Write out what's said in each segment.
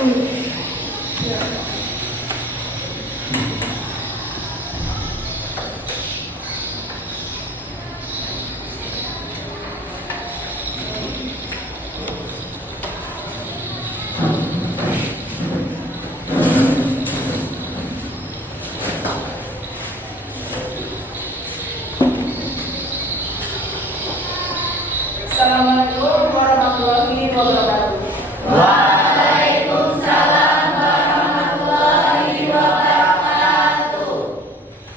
Assalamualaikum warahmatullahi wabarakatuh. Waalaikumsalam warahmatullahi wabarakatuh.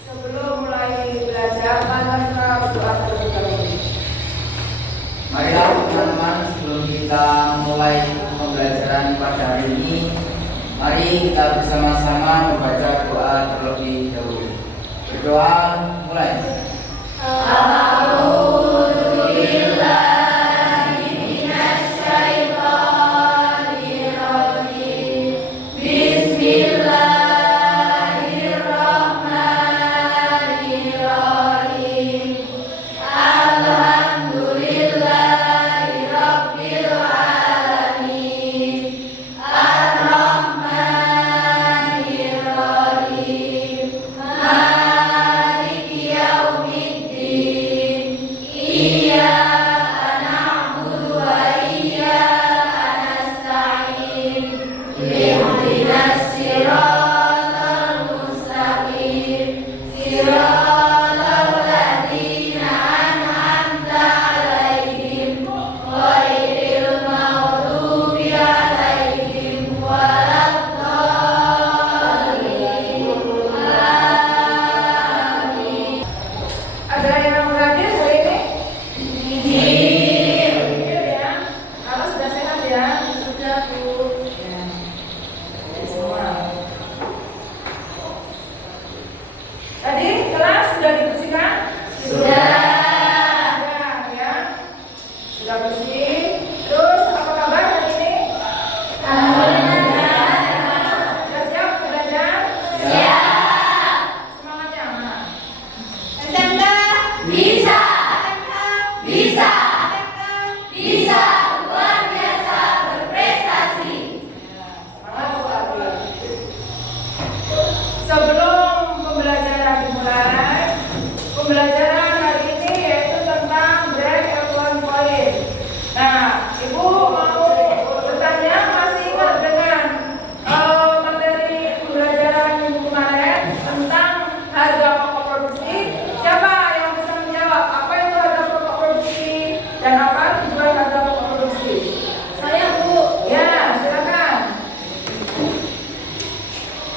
Sebelum mulai belajar, kita berdoa terlebih dahulu. Marilah teman-teman, sebelum kita mulai pembelajaran pada hari ini, mari kita bersama-sama membaca doa terlebih dahulu. Berdoa mulai.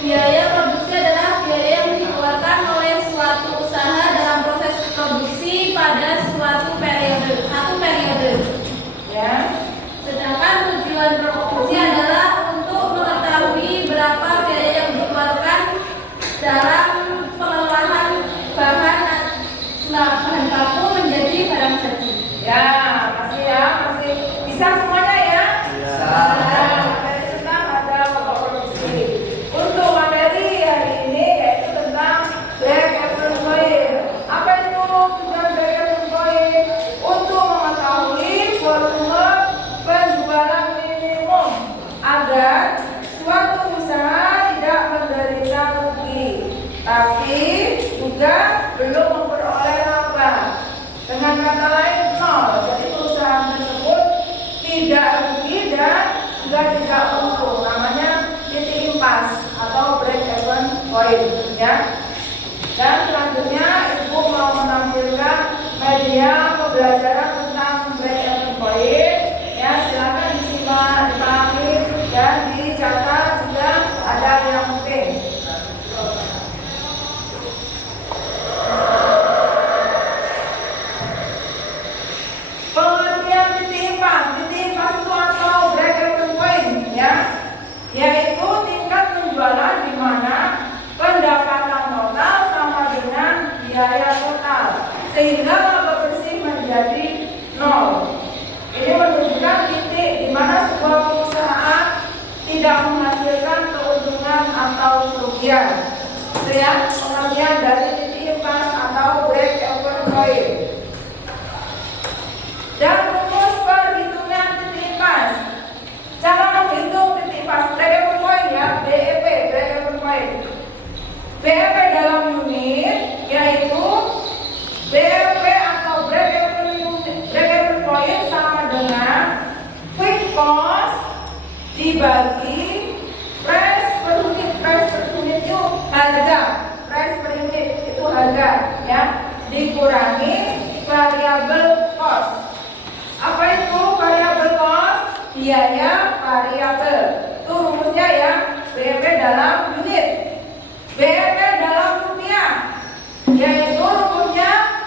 Biaya produksi adalah biaya yang dikeluarkan oleh suatu usaha dalam proses produksi pada satu periode. Ya. Sedangkan tujuan produksi adalah untuk mengetahui berapa biaya yang dikeluarkan dalam pengolahan bahan baku menjadi barang jadi. Ya, masih bisa semuanya ya. Tapi juga belum memperoleh laba. Dengan kata lain nol. Jadi perusahaan tersebut tidak rugi dan juga tidak untung. Namanya titik impas atau break even point, ya. Dan selanjutnya ibu mau menampilkan media pembelajaran tentang break even point. Ya, silakan disimak, dipahami dan dicatat juga ada yang penting. Pengertian titik impas itu atau break even point, ya, yaitu tingkat penjualan di mana pendapatan total sama dengan biaya total sehingga laba bersih menjadi nol. Ini menunjukkan titik di mana sebuah perusahaan tidak menghasilkan keuntungan atau kerugian. Itu ya, pengertian dari titik impas atau break even point. Dan rumus perhitungan titik impas. Cara menghitung titik impas break dibagi price per unit itu harga, price per unit itu harga ya, dikurangi variabel cost. Apa itu variabel cost? Biaya variabel. Itu rumusnya ya, BEP dalam unit, BEP dalam rupiah, yaitu rumusnya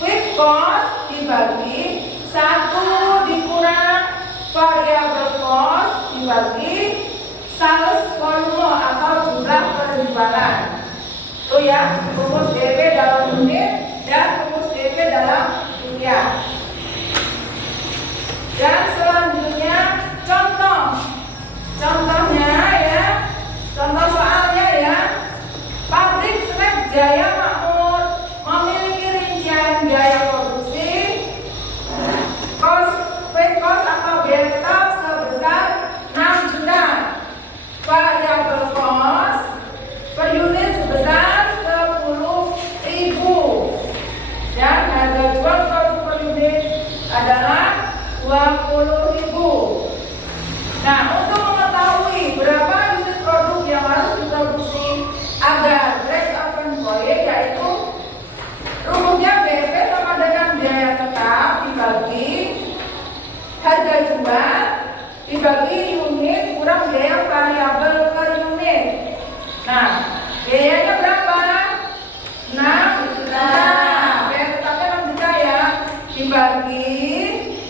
fixed cost dibagi 1 dikurang variabel cost dibagi sales volume atau jumlah penjualan. Itu ya, rumus DP dalam unit dan rumus DP dalam rupiah. Dan selanjutnya contohnya ya, contoh soalnya ya. Pabrik Snack Jaya Makmur memiliki rincian biaya produksi fixed cost atau biaya tetap sebesar 6 juta, variabel cost per unit sebesar 10.000, dan harga jual produk per unit adalah 20.000. Nah, untuk mengetahui berapa unit produk yang harus diproduksi agar break even point, yaitu rumusnya BEP sama dengan biaya tetap dibagi harga jual dibagi unit kurang biaya variabel per unit. Nah, biayanya berapa? 6 juta. Biaya tetapnya 6 juta ya, dibagi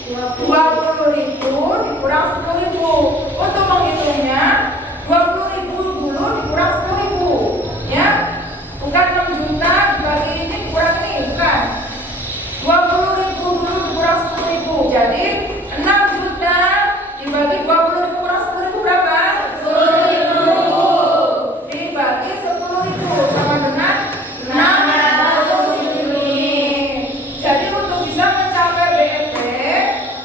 20.000 dikurang 10.000. Untuk menghitungnya 20.000 dulu dikurang 10.000 ya, bukan 6 juta dibagi ini dikurang ini, bukan. 20.000 dulu dikurang 10.000, jadi 6 juta dibagi 20.000 kurang 10.000 berapa? 10.000 dibagi 10.000 sama dengan 600 unit. Jadi untuk bisa mencapai BEP,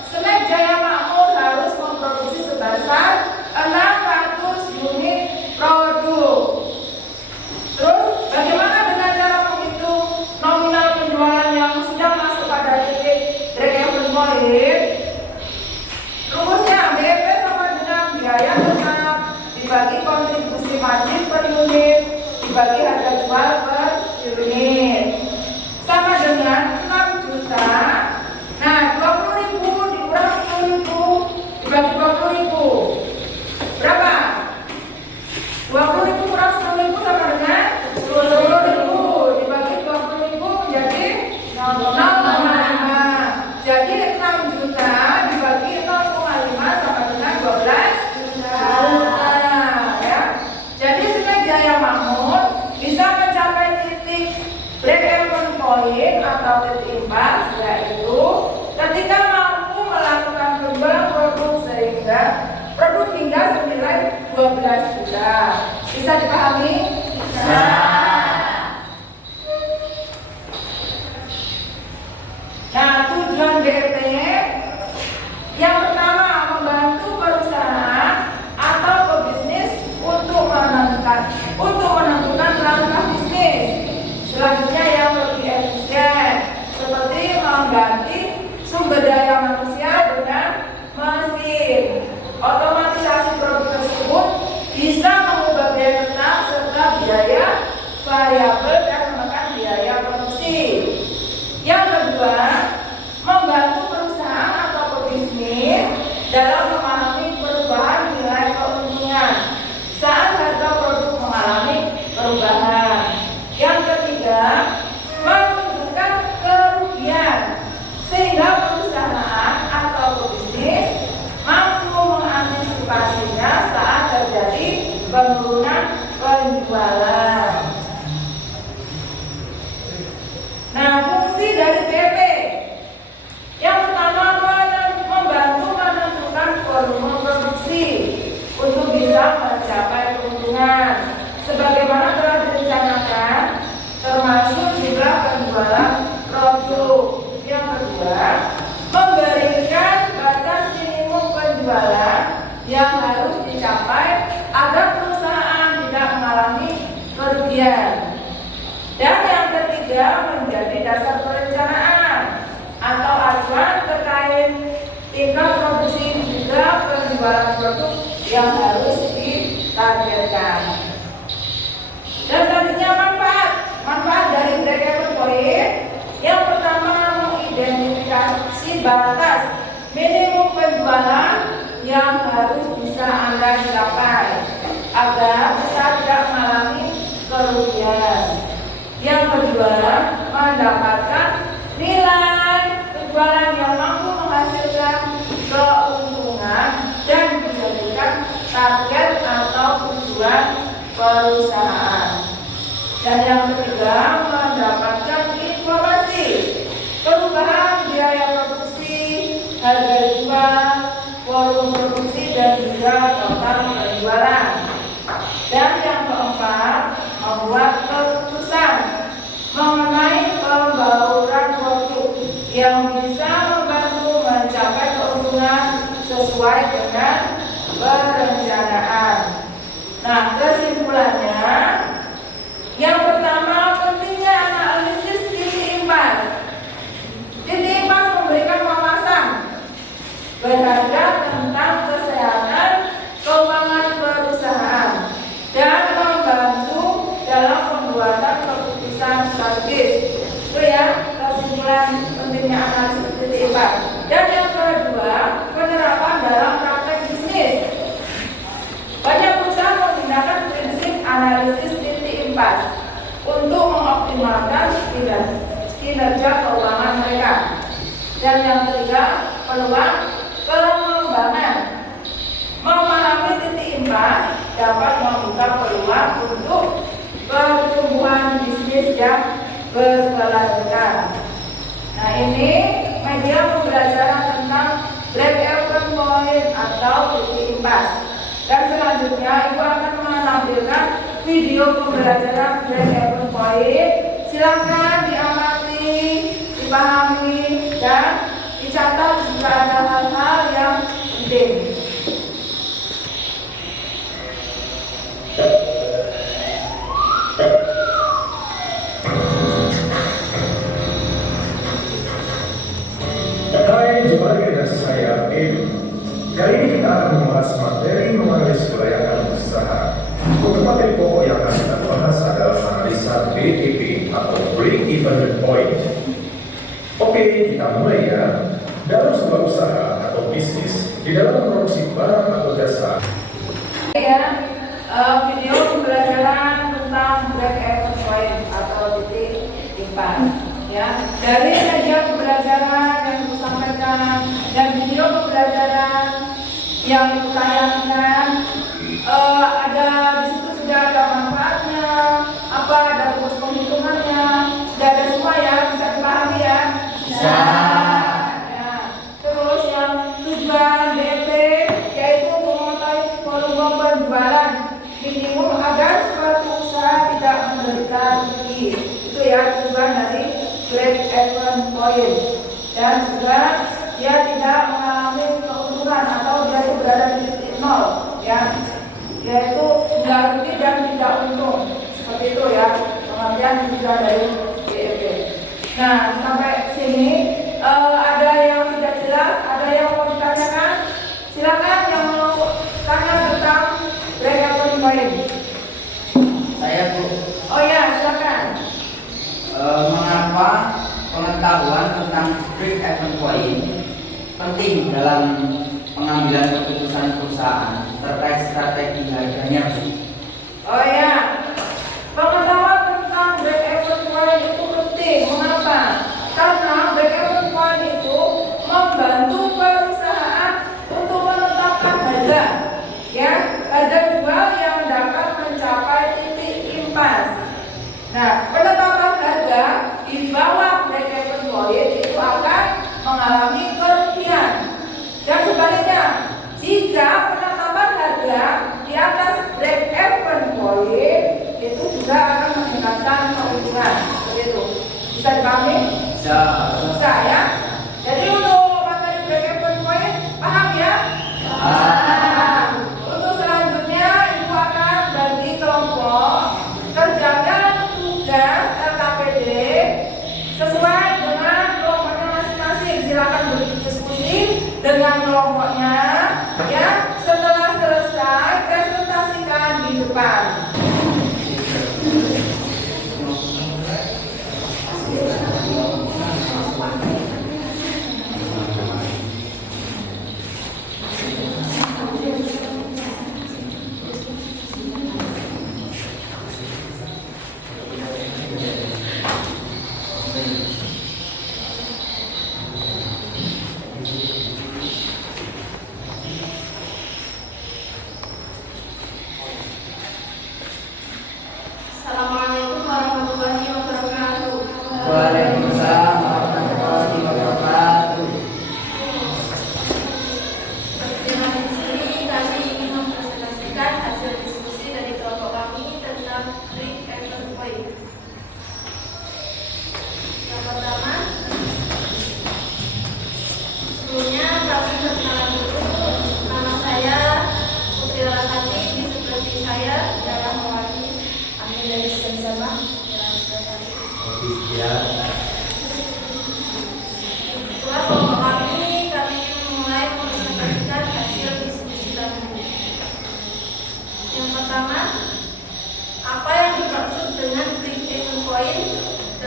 Snack Jaya Makmur harus memproduksi sebesar 600 unit produk. Terus bagaimana dengan cara menghitung nominal penjualan yang sudah masuk pada titik break even point? Rumusnya BEP sama dengan biaya tetap dibagi kontribusi margin per unit dibagi harga jual per unit, sama dengan 6 juta. Nah, 20.000 dikurang 10.000 dibagi 20.000 berapa? 20.000 kurang 10.000 sama dengan 10.000 dibagi 20.000 menjadi 0,5. Jadi 6 juta dibagi 0,5 sama dengan 12 juta ya. Jadi Snack Jaya Makmur bisa mencapai titik break even point atau titik imbas, yaitu ketika mampu melakukan penjualan produk sehingga produk hingga senilai 12 juta. Bisa dipahami? Nah, tujuan BEP yang pertama membantu perusahaan atau pebisnis untuk menentukan langkah bisnis selanjutnya yang lebih efisien, seperti mengganti sumber daya manusia dengan mesin. Otomatisasi produk tersebut bisa mengubah biaya tetap serta biaya variabel dan menekan biaya produksi. Yang kedua, membantu perusahaan atau pebisnis dalam memahami perubahan nilai keuntungan saat harga produk mengalami perubahan. Yang ketiga, menunjukkan kerugian sehingga perusahaan atau pebisnis mampu mengantisipasinya saat terjadi penurunan penjualan. Nah, fungsi dari BEP yang pertama membantu menentukan volume produksi untuk bisa mencapai keuntungan sebagaimana telah direncanakan, termasuk jumlah penjualan produk. Yang kedua, memberikan batas minimum penjualan yang harus dicapai agar perusahaan tidak mengalami kerugian. Dan yang ketiga, menjadi dasar perencanaan atau acuan terkait tingkat produksi juga penjualan penjualan produk yang harus ditargetkan. Dan selanjutnya manfaat dari break-even point. Yang pertama, mengidentifikasi batas minimum penjualan yang harus bisa Anda capai agar bisa tidak mengalami kerugian. Yang kedua, mendapatkan nilai penjualan yang mampu menghasilkan keuntungan dan dijadikan target atau tujuan perusahaan. Dan yang ketiga, mendapatkan informasi perubahan biaya produksi, harga jual, volume produksi, dan juga total penjualan. Dan yang keempat, membuat keputusan mengenai pembauran produk yang bisa membantu mencapai keuntungan sesuai dengan perencanaan. Nah, kesimpulannya, yang pertama, pentingnya analisis titik impas. Titik impas memberikan wawasan berharga tentang kesehatan keuangan perusahaan dan membantu dalam pembuatan keputusan strategis. Itu ya kesimpulan pentingnya analisis titik impas. Dan yang kedua, penerapan dalam praktek bisnis. Banyak perusahaan menggunakan prinsip analisis titik impas untuk mengoptimalkan kinerja keuangan mereka. Dan yang ketiga, peluang pengembangan. Memahami titik impas dapat membuka peluang untuk pertumbuhan bisnis yang berkelanjutan. Nah, ini media pembelajaran tentang break-even point atau titik impas. Dan selanjutnya Ibu akan menampilkan video pembelajaran break-even point. Silakan diamati, dipahami, dan dicatat jika ada hal-hal yang penting. Hai, jumpa lagi dengan saya, Edi. Kali ini kita akan membahas materi mengenai kelayakan usaha. Untuk materi pokok yang akan kita bahas adalah analisa BEP atau Break Even Point. Oke, kita mulai ya. Dalam sebuah usaha atau bisnis, di dalam produksi barang atau jasa. Ya, video pembelajaran tentang break-even point atau titik impas. Ya, dari media pembelajaran yang Ibu sampaikan dan video pembelajaran yang Ibu tayangkan, ada di situ sudah ada manfaatnya, ada rumus penghitungannya, sudah ada semua ya, bisa dipahami ya. Bisa. Ya. Terus yang tujuan BEP yaitu mengetahui volume penjualan minimum agar suatu usaha tidak menderita rugi. Itu ya tujuan dari break-even point. Dan juga dia tidak mengalami keuntungan atau dia itu berada di titik nol, ya, yaitu tidak rugi dan tidak untung, seperti itu ya pengertian tujuan dari BEP. Nah, sampai sini ada yang tidak jelas, ada yang mau ditanyakan, silakan yang mau tanya tentang break-even point. Saya Bu, Oh ya, silakan. mengapa pengetahuan tentang break-even point penting dalam pengambilan keputusan perusahaan terkait strategi harganya, Bu? Oh ya, pengetahuan tentang break-even point itu penting. Mengapa? Karena break-even point itu membantu perusahaan untuk menetapkan harga, ya, harga jual yang dapat mencapai titik impas. Nah, penetapan harga di bawah break-even point itu akan mengalami kerugian. Dan sebaliknya, jika penetapan harga di atas break-even point itu juga akan meningkatkan keuntungan. Seperti itu. Bisa dipahami? Bisa. Bisa ya. Jadi untuk materi break-even point paham ya? Nah, untuk selanjutnya Ibu akan bagi kelompok kerjakan tugas LKPD sesuai dengan kelompoknya masing-masing. Silakan berdiskusi dengan kelompoknya, ya.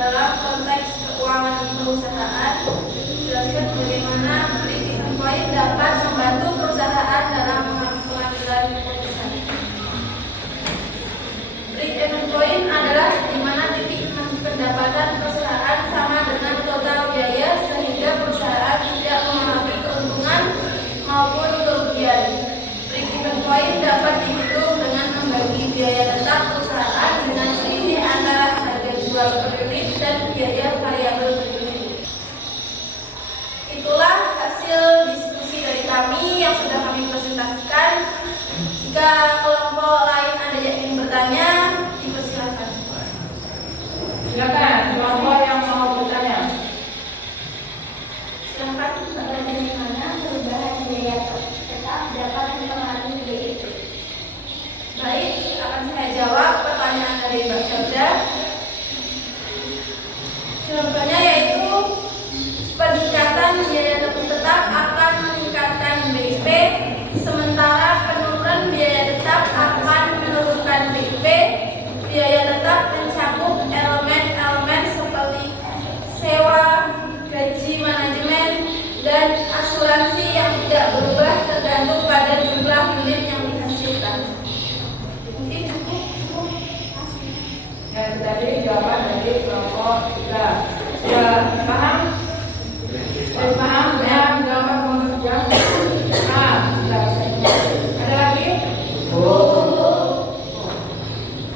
dalam konteks keuangan perusahaan. Jelaskan bagaimana break-even point dapat membantu perusahaan dalam pengambilan keputusan. Break-even point adalah di mana titik pendapatan perusahaan sama dengan total biaya sehingga perusahaan tidak mengalami keuntungan maupun kerugian. Break-even point dapat dihitung dengan membagi biaya tetap perusahaan dengan selisih antara harga jual per unit dan biaya variabel per unit. Itulah hasil diskusi dari kami yang sudah kami presentasikan. Jika kelompok lain ada yang ingin bertanya, dipersilakan. Silakan kelompok yang mau bertanya. Silakan, bagaimana perubahan biaya tetap dapat mempengaruhi BIP? Baik, akan saya jawab pertanyaan dari Mbak Syabda. Contohnya yaitu peningkatan biaya tetap akan meningkatkan BIP, sementara penurunan biaya tetap akan menurunkan BIP. Biaya tetap mencakup elemen-elemen seperti sewa, gaji manajemen, dan asuransi yang tidak berubah tergantung pada jumlah unit yang dihasilkan. Mungkin cukup. Ya, tadi jawaban dari kelompok 3. Sudah paham? Sudah paham? Ya, jawaban kelompok 3. Sudah. Ada lagi?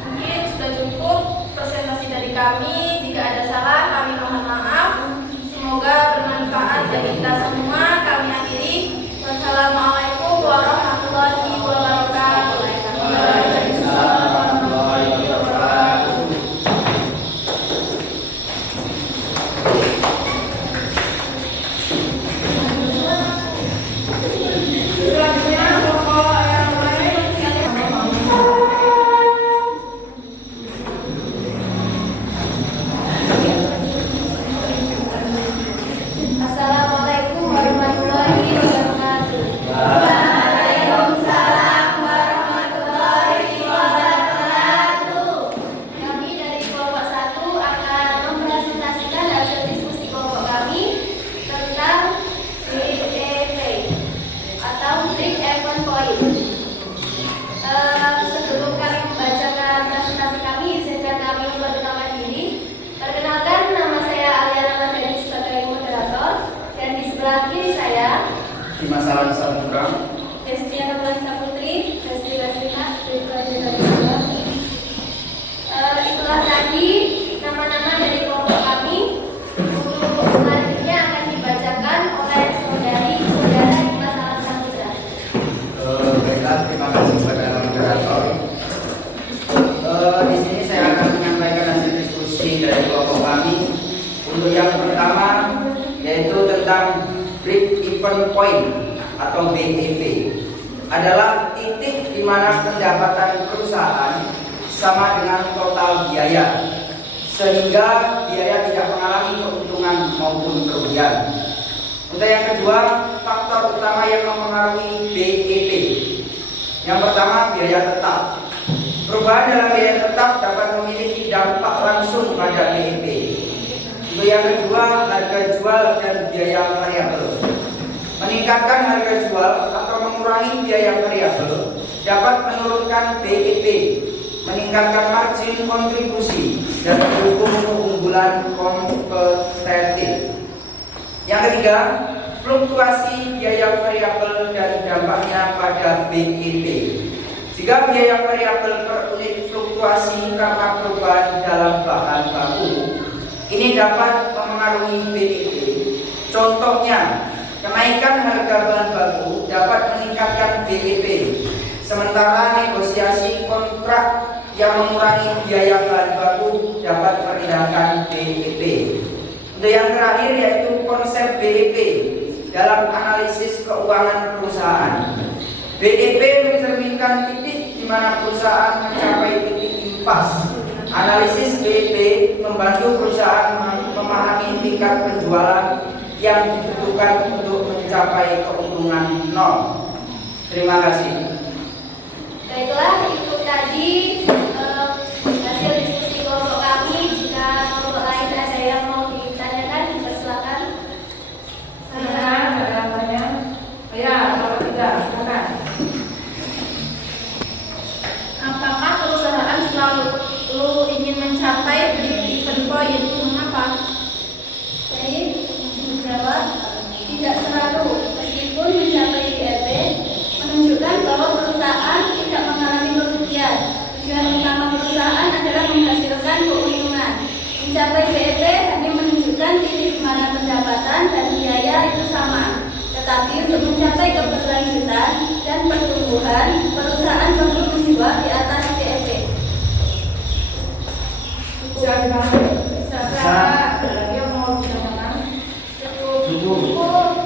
Mungkin sudah cukup presentasi dari kami. Jika ada salah, kami mohon maaf. Semoga bermanfaat bagi kita semua. Kami akhiri. Wassalamualaikum warahmatullahi wabarakatuh. Waalaikumsalam warahmatullahi wabarakatuh. Selanjutnya kelompok yang lain. Assalamualaikum warahmatullahi wabarakatuh. Waalaikumsalam warahmatullahi wabarakatuh. Kami dari kelompok 1 akan mempresentasikan hasil diskusi kelompok kami tentang BEP atau break-even point. Sebelum kami membacakan presentasi kami, izinkan kami memperkenalkan diri. Perkenalkan, nama saya Aliana Mandani sebagai moderator, dan di sebelah kiri saya Dimas Alan Saputra. Destiana Bulan Putri, Desti Lestina, Itulah tadi nama-nama dari kelompok kami. Untuk selanjutnya akan dibacakan oleh saudara Dimas Alan Saputra. Baiklah, terima kasih kepada moderator. Di sini saya akan menyampaikan hasil diskusi dari kelompok kami. Untuk yang pertama yaitu tentang break-even point atau BEP adalah titik di mana pendapatan perusahaan sama dengan total biaya sehingga biaya tidak mengalami keuntungan maupun kerugian. Untuk yang kedua, faktor utama yang mempengaruhi BEP. Yang pertama, biaya tetap. Perubahan dalam biaya tetap dapat memiliki dampak langsung pada BEP. Untuk yang kedua, harga jual dan biaya variabel. Meningkatkan harga jual atau mengurangi biaya variabel dapat menurunkan BEP, meningkatkan margin kontribusi, dan mendukung keunggulan kompetitif. Yang ketiga, fluktuasi biaya variabel dan dampaknya pada BEP. Jika biaya variabel per unit fluktuasi karena perubahan dalam bahan baku, ini dapat mempengaruhi BEP. Contohnya, kenaikan harga bahan baku dapat meningkatkan BEP, sementara negosiasi kontrak yang mengurangi biaya bahan baku dapat merendahkan BEP. Untuk yang terakhir yaitu konsep BEP dalam analisis keuangan perusahaan. BEP mencerminkan titik di mana perusahaan mencapai titik impas. Analisis BEP membantu perusahaan memahami tingkat penjualan yang dibutuhkan untuk mencapai keuntungan nol. Terima kasih. Baiklah, itu tadi hasil diskusi kelompok kami. Jika kelompok lain ada mencapai break-even point. Mengapa? Baik, menjawab, tidak selalu. Meskipun mencapai BEP menunjukkan bahwa perusahaan tidak mengalami kerugian. Tujuan utama perusahaan adalah menghasilkan keuntungan. Mencapai BEP hanya menunjukkan titik di mana pendapatan dan biaya itu sama. Tetapi untuk mencapai keberlanjutan dan pertumbuhan, perusahaan perlu menjual di atas BEP. Bisa. Dia mau bilang Cukup.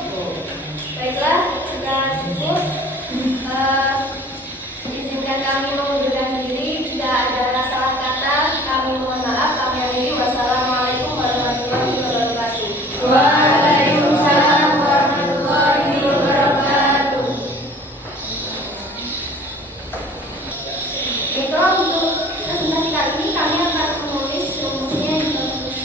Baiklah, sudah cukup. Izinkan kami mengundurkan diri. Jika ada salah kata, kami mohon maaf. Kami akhiri. Wassalamualaikum warahmatullahi wabarakatuh. Waalaikumsalam warahmatullahi wabarakatuh. Baiklah, untuk presentasi kali ini kami akan menulis rumusnya yang bagus.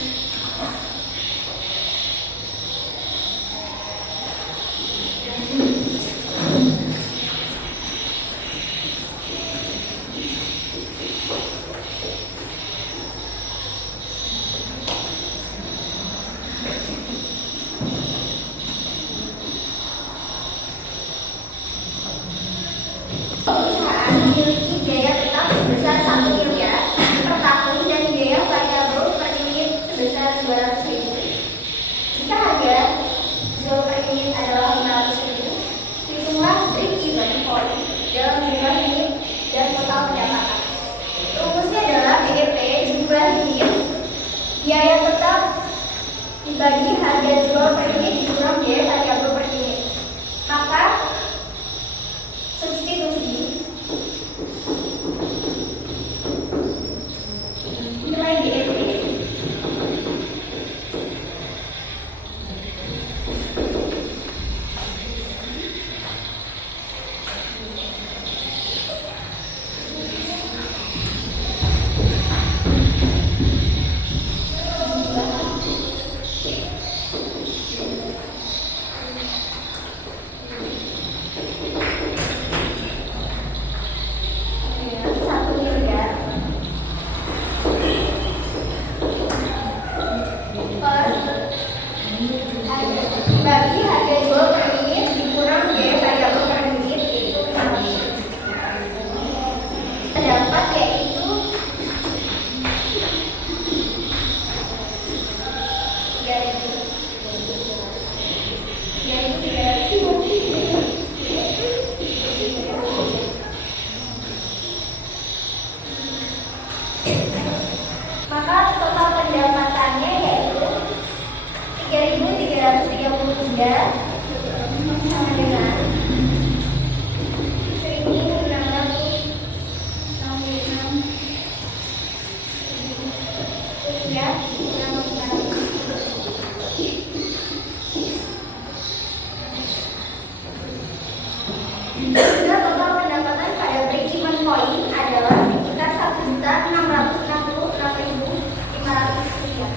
Perusahaan memiliki biaya tetap sebesar 1 miliar per tahun dan biaya variabel per unit sebesar 200.000. Jika harga jual per unit adalah 500.000, hitunglah break-even point dalam jumlah unit dan total pendapatan. Rumusnya adalah BEP jumlah unit, biaya tetap dibagi harga jual per unit dikurang biaya variabel per unit. Maka substitusi nilai BEP bagi harga jual per unit dikurang biaya variabel per unit yaitu 500.000. Terdapat yaitu maka total pendapatannya yaitu 3.333 sama dengan 1.666 rupiah. Sehingga total pendapatan pada break-even point adalah sekitar 1.666.500 rupiah.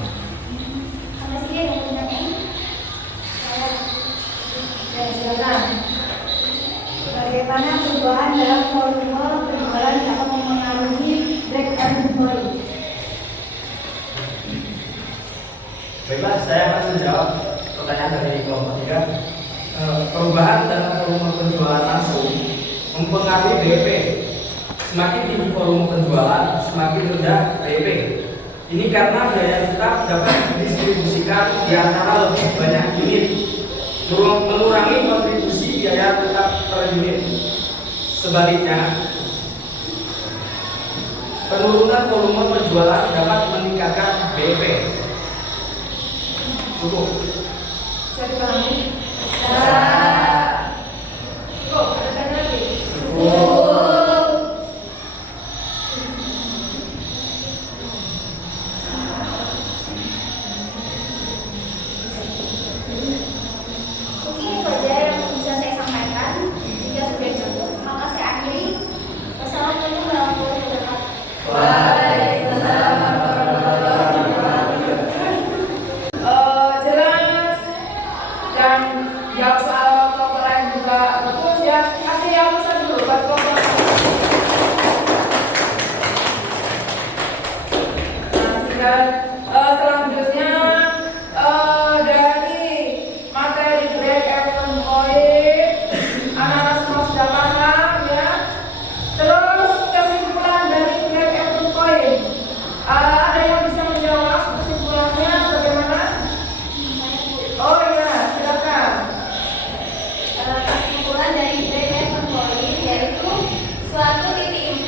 Sampai sini ada yang punya nih? Ya, silakan. Bagaimana perubahan dalam volume penjualan dapat memengaruhi break-even point? Baiklah, saya akan menjawab pertanyaan dari kelompok 3. Perubahan dalam volume penjualan langsung mempengaruhi BEP. Semakin tinggi volume penjualan, semakin rendah BEP. Ini karena biaya tetap dapat didistribusikan di antara lebih banyak unit, mengurangi kontribusi biaya tetap per unit. Sebaliknya, penurunan volume penjualan dapat meningkatkan BEP. Cukup. Bisa dipahami? Cukup, ada tanya lagi? Mungkin itu aja yang bisa saya sampaikan. Jika sudah cukup, maka saya akhiri. Wassalamualaikum warahmatullahi wabarakatuh. Waalaikumsalam warahmatullahi wabarakatuh. Jelas dan jawab soal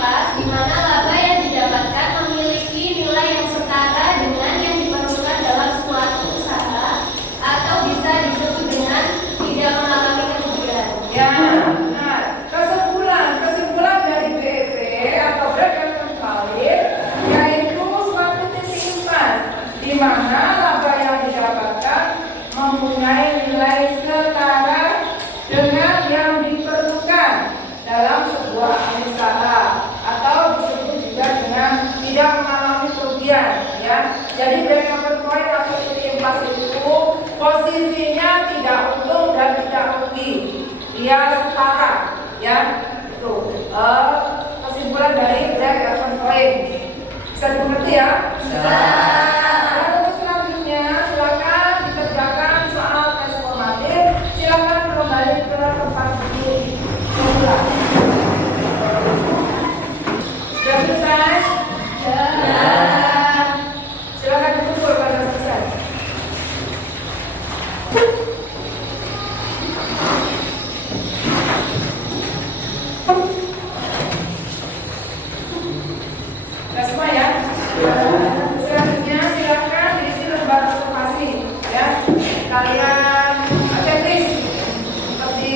impas di mana laba yang didapatkan memiliki nilai yang setara dengan yang diperlukan dalam suatu usaha atau bisa disebut dengan tidak mengalami kerugian. Ya, benar. Kesimpulan dari BEP atau break even point yaitu suatu titik impas di mana laba yang didapatkan mempunyai nilai setara dengan yang diperlukan dalam sebuah usaha atau disebut juga dengan tidak mengalami kerugian. Ya, jadi break even point atau titik impas itu posisinya tidak untung dan tidak rugi. Dia setara, ya itu kesimpulan dari break even point. Bisa dimengerti ya? Bisa. Dan untuk selanjutnya silakan dikerjakan soal tes formatif. Silakan kembali ke tempat duduk semula. Sudah selesai? Sudah. Silakan dikumpul pada selesai. Sudah semua ya? Selanjutnya silakan diisi lembar observasi ya. Kalian checklist seperti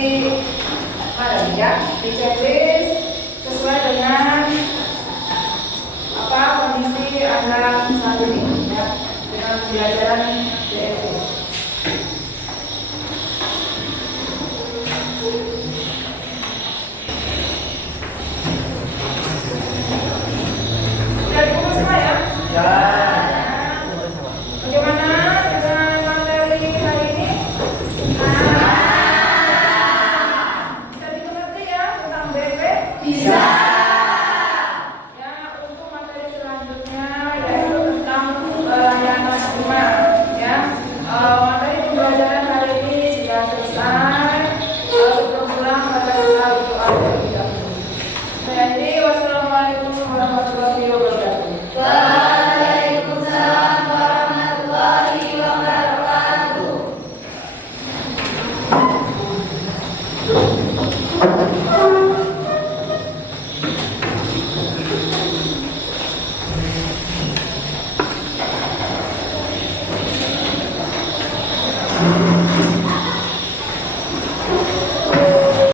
mana ya? Di checklist sesuai dengan apa kondisi Anda saat ini ya, dengan pembelajaran BEP. Sudah dikumpul semua ya? Ya. Bagaimana dengan materi hari ini? Bisa dimengerti ya tentang BEP? Bisa.